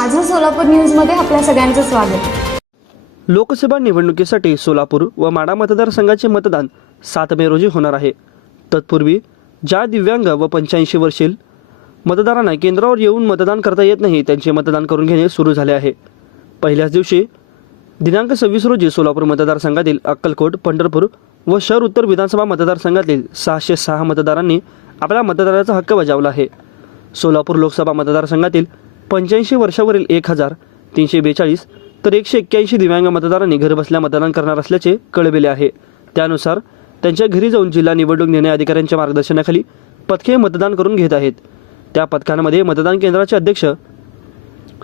माझं सोलापूर न्यूजमध्ये आपल्या सगळ्यांचं स्वागत. लोकसभा निवडणुकीसाठी सोलापूर व माडा मतदारसंघाचे मतदान सात मे रोजी होणार आहे. तत्पूर्वी ज्या दिव्यांग व पंच्याऐंशी वर्षील मतदारांना केंद्रावर येऊन मतदान करता येत नाही त्यांचे मतदान करून घेणे सुरू झाले आहे. पहिल्याच दिवशी दिनांक सव्वीस रोजी सोलापूर मतदारसंघातील अक्कलकोट पंढरपूर व शहर उत्तर विधानसभा मतदारसंघातील सहाशे सहा मतदारांनी आपला मतदानाचा हक्क बजावला आहे. सोलापूर लोकसभा मतदारसंघातील पंच्याऐंशी वर्षावरील एक हजार तीनशे बेचाळीस तर एकशे एक्क्याऐंशी दिव्यांग मतदारांनी घरबसल्या मतदान करणार असल्याचे कळविले आहे. त्यानुसार त्यांच्या घरी जाऊन जिल्हा निवडणूक निर्णय अधिकाऱ्यांच्या मार्गदर्शनाखाली पथके मतदान करून घेत आहेत. त्या पथकांमध्ये मतदान केंद्राचे अध्यक्ष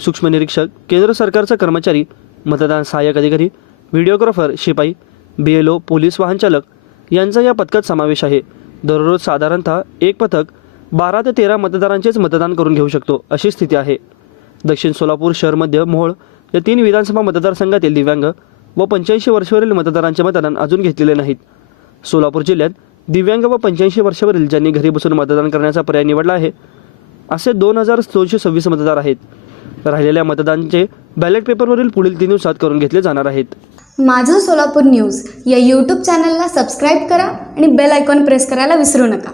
सूक्ष्म निरीक्षक केंद्र सरकारचा कर्मचारी मतदान सहाय्यक अधिकारी व्हिडिओग्राफर शिपाई बी एल ओ पोलीस वाहन चालक यांचा या पथकात समावेश आहे. दररोज साधारणतः एक पथक बारा ते तेरा मतदारांचेच मतदान करून घेऊ शकतो अशी स्थिती आहे. दक्षिण सोलापूर शहर मध्य मोहोळ या तीन विधानसभा मतदारसंघातील दिव्यांग व पंच्याऐंशी वर्षावरील मतदारांचे मतदान अजून घेतलेले नाहीत. सोलापूर जिल्ह्यात दिव्यांग व पंच्याऐंशी वर्षावरील ज्यांनी घरी बसून मतदान करण्याचा पर्याय निवडला आहे असे दोन हजार दोनशे सव्वीस मतदार आहेत. राहिलेल्या मतदानचे बॅलेट पेपरवरील पुढील तीन दिवसात करून घेतले जाणार आहेत. माझं सोलापूर न्यूज या यूट्यूब चॅनलला सबस्क्राईब करा आणि बेल आयकॉन प्रेस करायला विसरू नका.